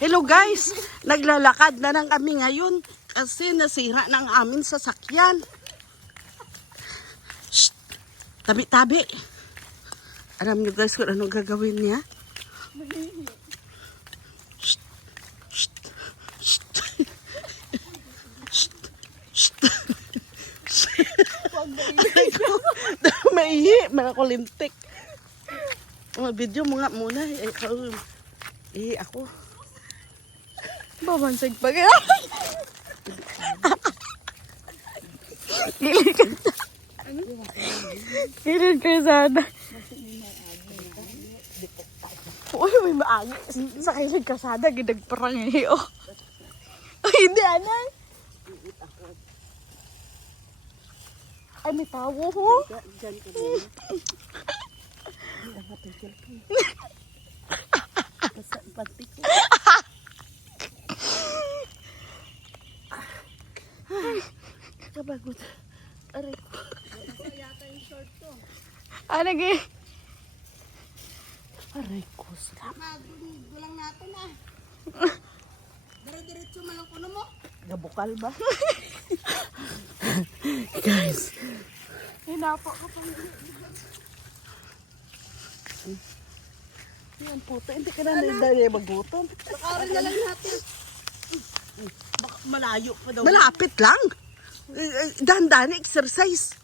Hello guys, naglalakad na lang kami ngayon kasi nasira ng aming sasakyan. Shh! Tabi-tabi. Alam niyo guys kung anong gagawin niya? Shh! Shh! Shh! Shh! Shh! Maihi, mga kulintik. Video mo nga muna. Ako. Babansag pa kaya. Kilid ka sana. Uy, may maagi. Sa kilid ka sana, ginagparang eh. Oh. Ay, hindi, anay. Ay, may tawo ho. Diyan ka na. Ang matigil ko. Basta ipantikil. Kabagot. Aray ko. Ito yata yung short ko. Ano gi? Aray ko. Gulang natin ah. Dire-diretso man ang kuno mo. Gabukal ba? Guys. Hinapa ka pang. Yan puto. Hindi ka na dali magutom. Nakarin na lang natin. Baka malayo pa daw. Malapit lang. Dahan-dahan exercise.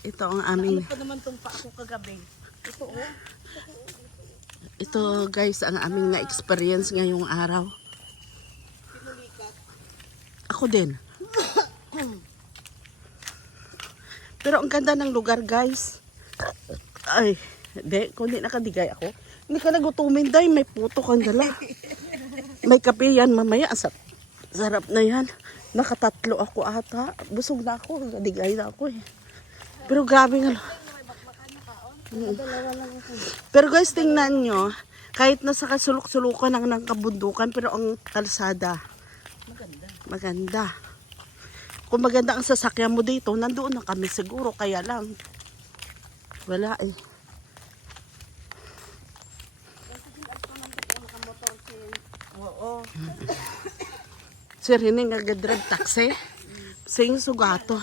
Ito ang aming... Ano pa naman itong pa ako kagabi? Ito oh. Ito guys, ang aming na-experience ngayong araw. Ako din. Pero ang ganda ng lugar guys. Ay, hindi. Kung hindi nakadigay ako, hindi ka nagutumin dahil may puto kang dala. May kape yan mamaya. Sarap na yan. Nakatatlo ako ata. Busog na ako. Nadigay na ako eh. Pero grabe nga. Pero guys, tingnan nyo. Kahit nasa kasulok-sulukan ng kabundukan, pero ang kalsada, maganda. Kung maganda ang sasakyan mo dito, nandoon na kami siguro. Kaya lang, wala eh. Oo. Si Rene nag-drive taxi. Sing sugato.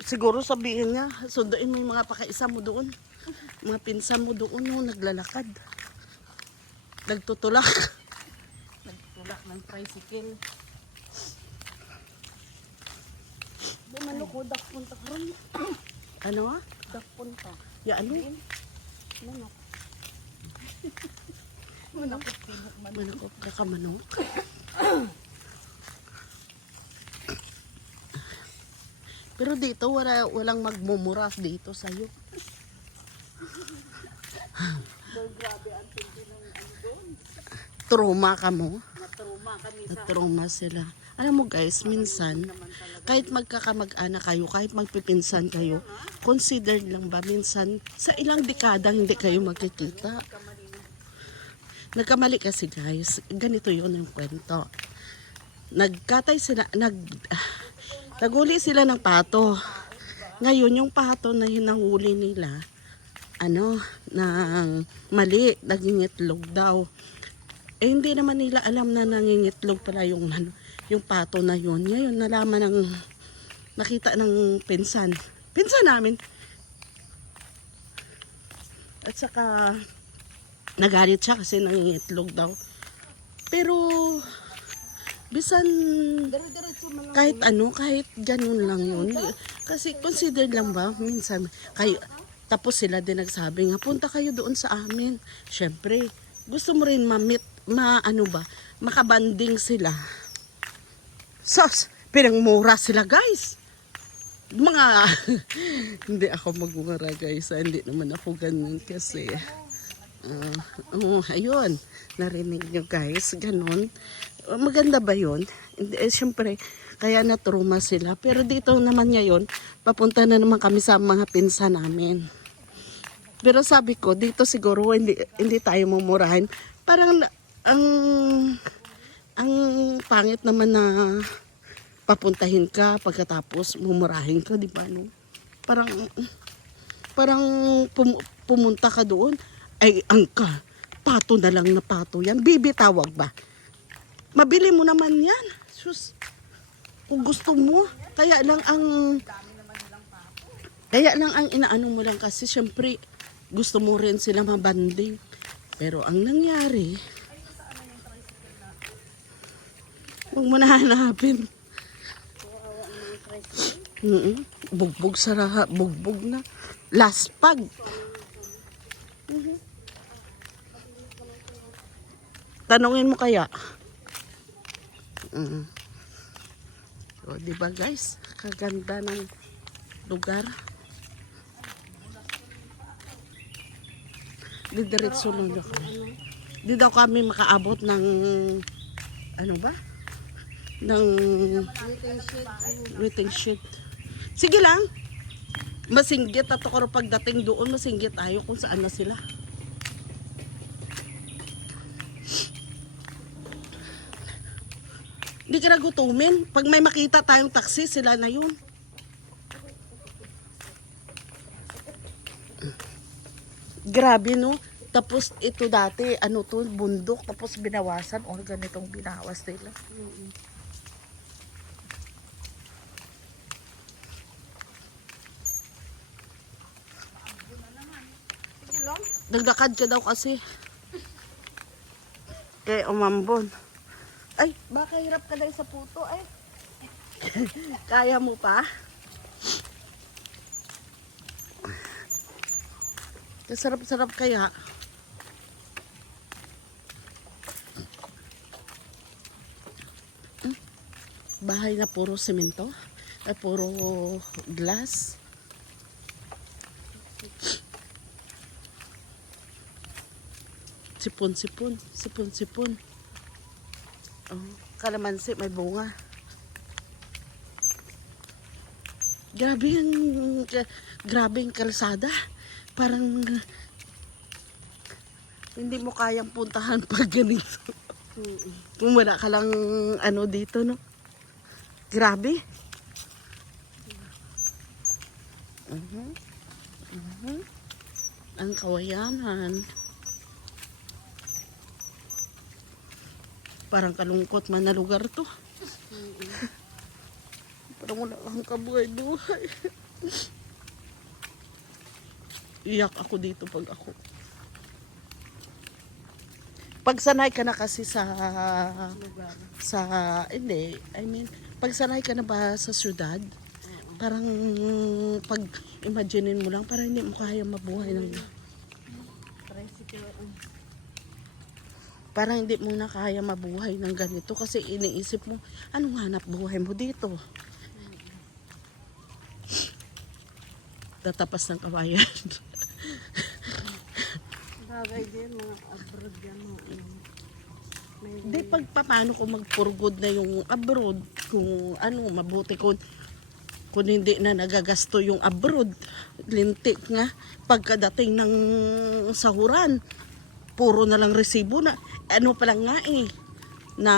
Siguro sabihin niya, sunduin mo yung mga pakaisa mo doon. Mga pinsan mo doon, no, naglalakad. Nagtutulak. Nagtutulak ng tricycle. Di man ko, dakpunta ka rin. Ano nga? Dakpunta. Ya, ano? Manok. Manok ka manok. Pero dito walang magmumura dito sa'yo. Grabe ang tindi ng ano doon. Trauma ka mo? Natrauma kami sa... Natrauma sila. Alam mo guys, minsan, kahit magkakamag-anak kayo, kahit magpipinsan kayo, consider lang ba minsan, sa ilang dekada hindi kayo magkikita. Nagkamali kasi guys, ganito yun yung kwento. Nagkatay sila, naguli sila ng pato. Ngayon, yung pato na hinahuli nila, ng mali, nangingitlog daw. Eh, hindi naman nila alam na nangingitlog pala yung pato na yun. Ngayon, nakita ng pinsan namin. At saka, nagalit siya kasi nangingitlog daw. Pero, bisan kahit ganun lang yun. Kasi consider lang ba, minsan, tapos sila din nagsabi nga, punta kayo doon sa amin. Syempre, gusto mo rin makabanding sila. Sos, pinangmura sila guys. Mga, hindi ako magmura guys. Hindi naman ako ganun kasi. Ayun, narinig nyo guys, ganun. Maganda ba yun? Siyempre, kaya natruma sila. Pero dito naman ngayon, papunta na naman kami sa mga pinsan namin. Pero sabi ko, dito siguro hindi tayo mumurahin. Parang ang pangit naman na papuntahin ka pagkatapos mumurahin ka, di ba? No? Parang Parang pumunta ka doon. Ay, pato na lang na pato yan. Bibi tawag ba? Mabili mo naman yan. Sus, kung gusto mo. Kaya lang ang inaano mo lang kasi syempre gusto mo rin sila mabanding. Pero ang nangyari, huwag mo na hanapin. Bugbog bugbog na. Laspag. Tanungin mo kaya. So, di ba guys? Kaganda ng lugar. Didiretso lang ako. Di daw kami makaabot ng ano ba? Ng waiting sheet. Sige lang. Masinggit at ako pagdating doon, masinggit tayo kung saan na sila. Hindi ka nagutumin. Pag may makita tayong taxi, sila na yun. Grabe no. Tapos ito dati, ano to, bundok. Tapos binawasan. O ganitong binawas nila. Nagdakad ka daw kasi. Kaya umambon. Ay, baka hirap ka dahil sa puto ay. Kaya mo pa? Sarap-sarap kaya. Bahay na puro semento. Ay, puro glass. Sipon-sipon. Sipon-sipon. Oh, kalamansi, may bunga. Grabe yung kalsada. Parang hindi mo kayang puntahan pag ganito. Kung wala ka lang ano dito, no? Grabe. Ang kawayanan. Parang kalungkot man na lugar to. Parang wala kang kabuhay-buhay. Iyak ako dito pag ako. Pag sanay ka na kasi hindi, I mean, pag sanay ka na ba sa syudad, parang pag imaginein mo lang, parang hindi mo kaya mabuhay ng parang hindi mo na kaya mabuhay ng ganito kasi iniisip mo, anong hanap buhay mo dito? Tatapas ng kawayan. Bagay din, mga abroad yan. Hindi, paano kung magpurgod na yung abroad, kung ano, mabuti kung hindi na nagagasto yung abroad. Lintik nga, pagkadating ng sahuran, puro na lang resibo na, ano pa lang nga na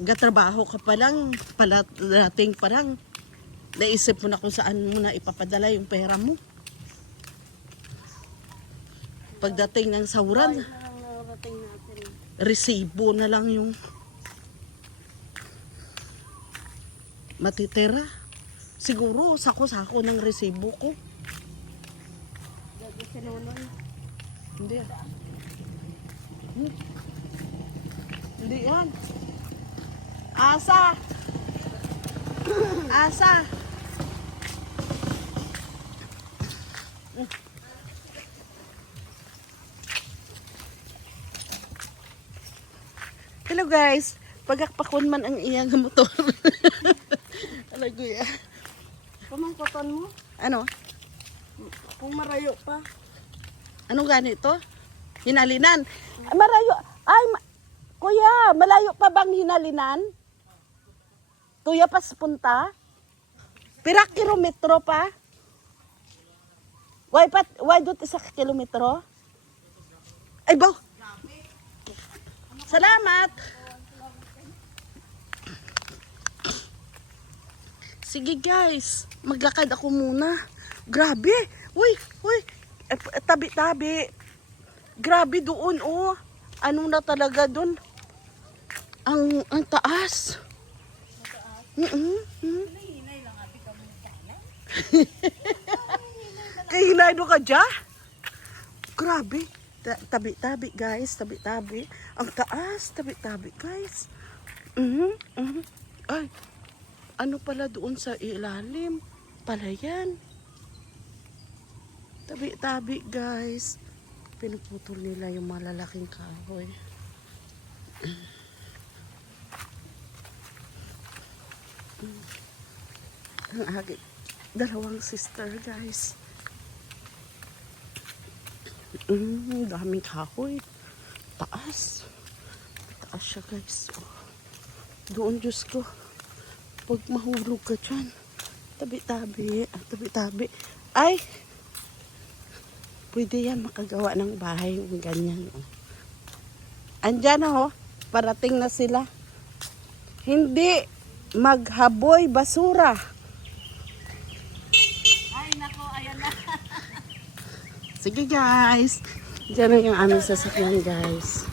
gatrabaho ka pa lang, dating pa lang, naisip mo na kung saan mo na ipapadala yung pera mo. Pagdating ng sahuran, resibo na lang yung matitira. Siguro, sako-sako ng resibo ko. Hindi. Hindi yan. Asa. Asa. Hello guys. Pagakpakon man ang iyang motor. Alago ya. Pamangkoton mo? Ano? Kung marayo pa. Anong ganito? Hinalinan. Ay, marayo. Ay, kuya, malayo pa bang hinalinan? Tuya pa sa punta? Pira kilometro pa? Why dot isa kilometro? Ay, baw. Salamat. Sige guys, maglakad ako muna. Grabe. Uy, uy. Tabi-tabi. Grabe doon, oh. Ano na talaga doon? Ang taas. Kahinay do ka dya? Grabe. Tabi-tabi, guys. Tabi-tabi. Ang taas. Tabi-tabi, guys. Ay. Ano pala doon sa ilalim? Palayan. Tabi-tabi, guys. Pinuputol nila yung malalaking kahoy. Ang agi. Dalawang sister, guys. Daming kahoy. Taas. Taas siya, guys. Oh. Doon, Diyos ko. Pag mahulog ka dyan. Tabi-tabi. Tabi-tabi. Ay! Pwede yan makagawa ng bahay. Ganyan. Oh. Andyan na, oh. Parating na sila. Hindi maghaboy basura. Ay, nako, ayan na. Sige, guys. Diyan na yung aming sasakyan, guys.